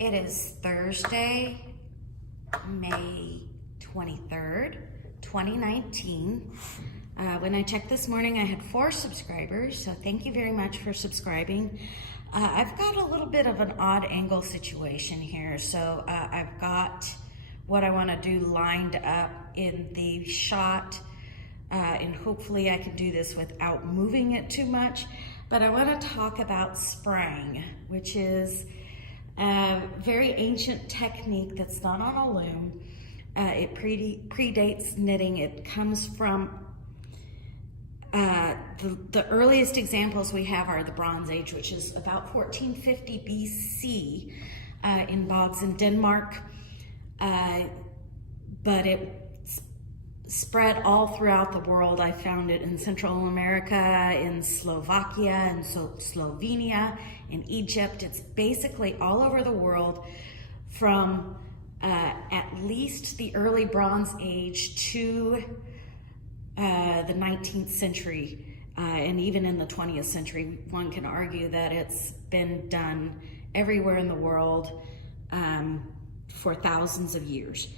It is Thursday, May 23rd, 2019. When I checked this morning, I had 4 subscribers, so thank you very much for subscribing. I've got a little bit of an odd angle situation here, so I've got what I want to do lined up in the shot, and hopefully I can do this without moving it too much. But I want to talk about Sprang, which is a very ancient technique that's not on a loom. It predates knitting. It comes from the earliest examples we have are the Bronze Age, which is about 1450 BC in bogs in Denmark. But it spread all throughout the world. I found it in Central America, in Slovakia, and Slovenia, in Egypt. It's basically all over the world from at least the early Bronze Age to the 19th century, and even in the 20th century. One can argue that it's been done everywhere in the world for thousands of years.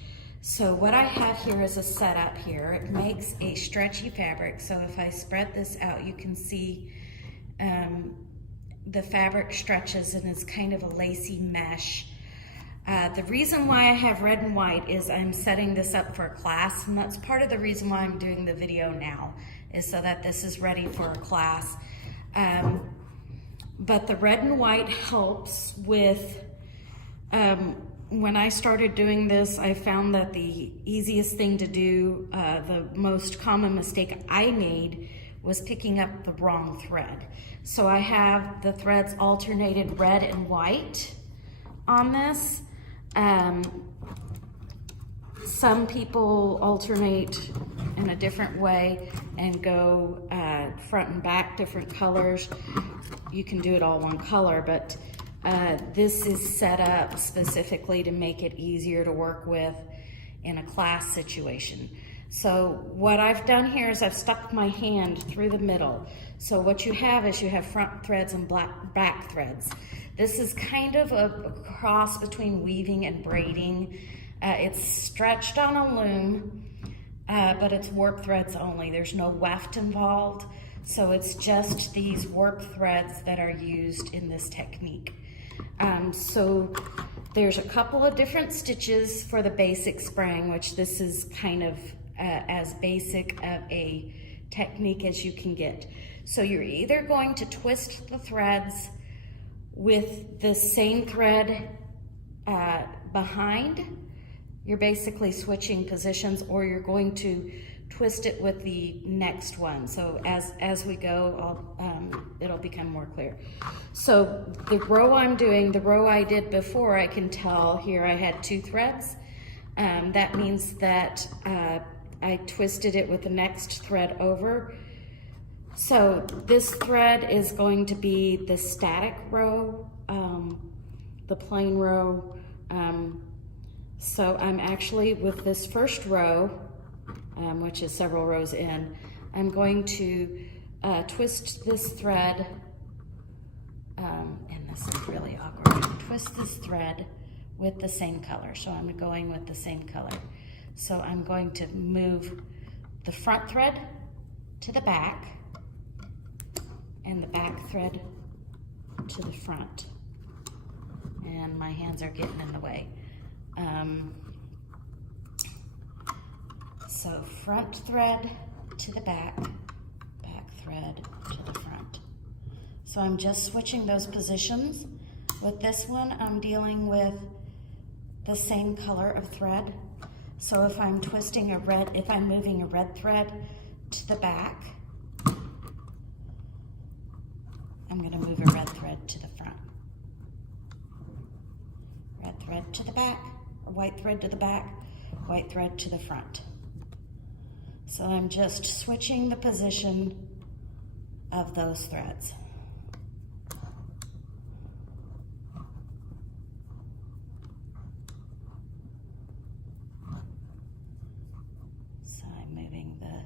So what I have here is a setup here. It makes a stretchy fabric. So if I spread this out, you can see the fabric stretches and is kind of a lacy mesh. The reason why I have red and white is I'm setting this up for a class, and that's part of the reason why I'm doing the video now, is so that this is ready for a class. But the red and white helps with, when I started doing this, I found that the easiest thing to do, the most common mistake I made, was picking up the wrong thread. So I have the threads alternated red and white on this. Some people alternate in a different way and go front and back different colors. You can do it all one color, but this is set up specifically to make it easier to work with in a class situation. So what I've done here is I've stuck my hand through the middle. So what you have is you have front threads and back threads. This is kind of a cross between weaving and braiding. It's stretched on a loom, but it's warp threads only. There's no weft involved. So it's just these warp threads that are used in this technique. So there's a couple of different stitches for the basic Sprang, which this is kind of as basic of a technique as you can get. So you're either going to twist the threads with the same thread behind, you're basically switching positions, or you're going to twist it with the next one. So as we go, it'll become more clear. So the row I'm doing, the row I did before, I can tell here I had 2 threads. That means that I twisted it with the next thread over. So this thread is going to be the static row, the plain row. So I'm actually, with this first row, which is several rows in, I'm going to twist this thread, and this is really awkward, twist this thread with the same color. So I'm going with the same color. So I'm going to move the front thread to the back and the back thread to the front. And my hands are getting in the way. So front thread to the back, back thread to the front. So I'm just switching those positions. With this one, I'm dealing with the same color of thread. So if I'm twisting if I'm moving a red thread to the back, I'm going to move a red thread to the front. Red thread to the back, or white thread to the back, white thread to the front. So I'm just switching the position of those threads. So I'm moving the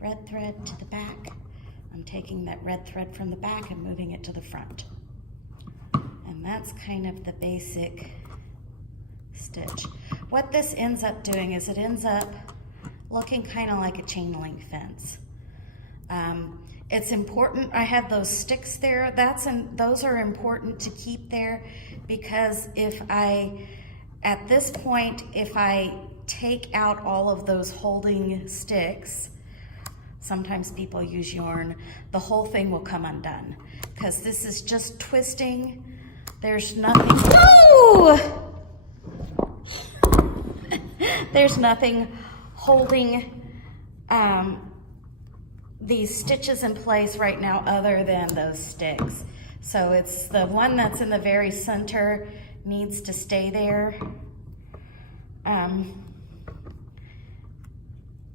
red thread to the back. I'm taking that red thread from the back and moving it to the front. And That's kind of the basic stitch. What this ends up doing is it ends up looking kind of like a chain link fence. It's important, I have those sticks there, those are important to keep there, because at this point, if I take out all of those holding sticks, sometimes people use yarn, the whole thing will come undone, because this is just twisting. There's nothing, there's nothing holding these stitches in place right now other than those sticks. So it's the one that's in the very center needs to stay there. And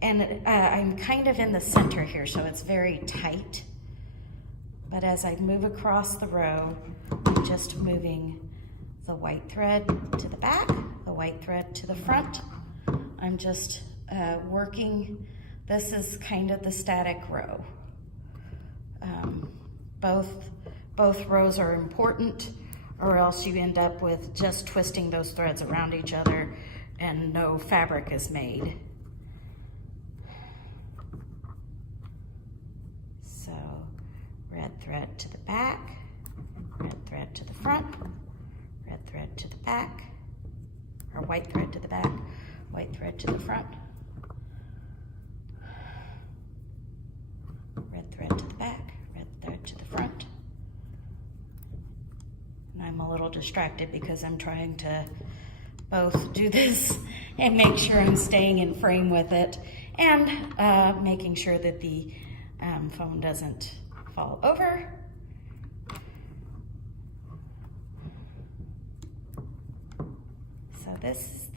I'm kind of in the center here, so it's very tight. But as I move across the row, I'm just moving the white thread to the back, the white thread to the front. I'm just working. This is kind of the static row. Both rows are important, or else you end up with just twisting those threads around each other and no fabric is made. So red thread to the back, red thread to the front, red thread to the back, or white thread to the back, white thread to the front, red thread to the back, red thread to the front. And I'm a little distracted because I'm trying to both do this and make sure I'm staying in frame with it, and making sure that the foam doesn't fall over. So this is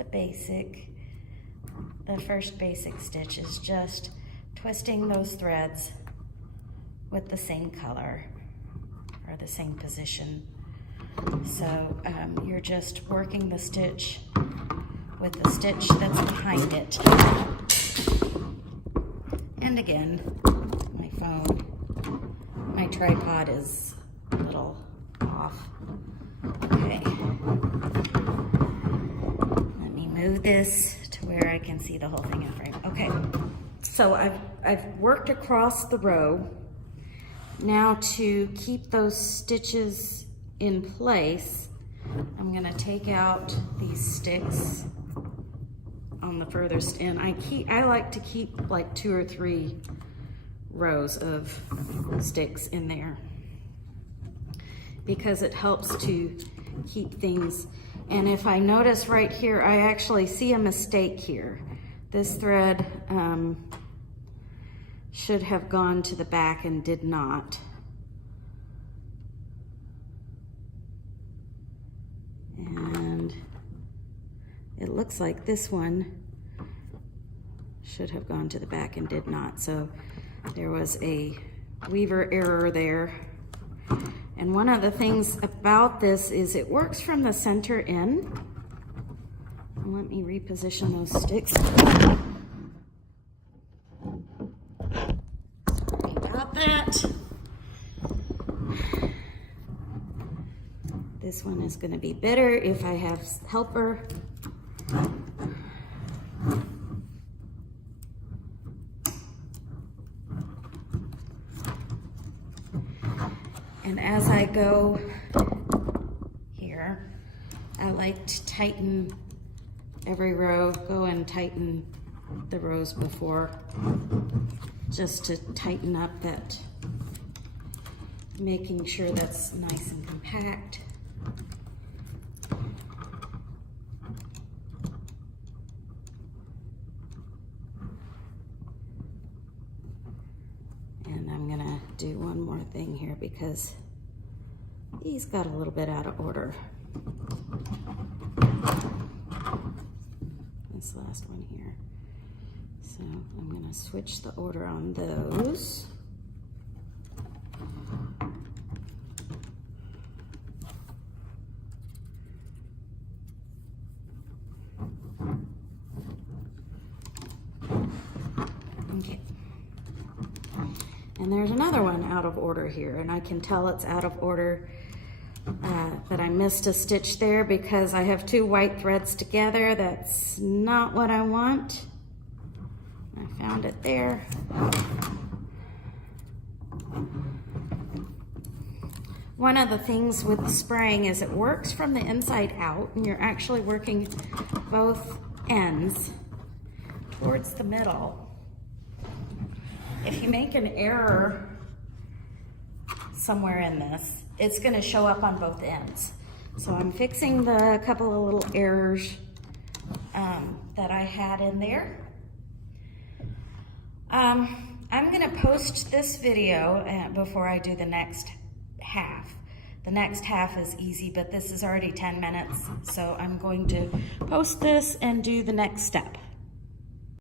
the first basic stitch is just twisting those threads with the same color or the same position. So you're just working the stitch with the stitch that's behind it. And again, my tripod is a little off. Okay. Let me move this to where I can see the whole thing in frame. Okay. So I've worked across the row. Now to keep those stitches in place, I'm gonna take out these sticks on the furthest end. I like to keep like 2 or 3 rows of sticks in there because it helps to keep things. And if I notice right here, I actually see a mistake here. This thread should have gone to the back and did not. And it looks like this one should have gone to the back and did not. So there was a weaver error there. And one of the things about this is it works from the center in. And let me reposition those sticks. Sorry about that. This one is going to be better if I have helper. And as I go here, I like to tighten every row, go and tighten the rows before, just to tighten up that, making sure that's nice and compact. And I'm gonna do one more thing here because these got a little bit out of order. This last one here. So I'm gonna switch the order on those. Okay. And there's another one out of order here, and I can tell it's out of order that I'm missed a stitch there because I have two white threads together. That's not what I want. I found it there. One of the things with Sprang is it works from the inside out, and you're actually working both ends towards the middle. If you make an error somewhere in this, it's going to show up on both ends. So I'm fixing the couple of little errors that I had in there. I'm going to post this video before I do the next half. The next half is easy, but this is already 10 minutes, so I'm going to post this and do the next step.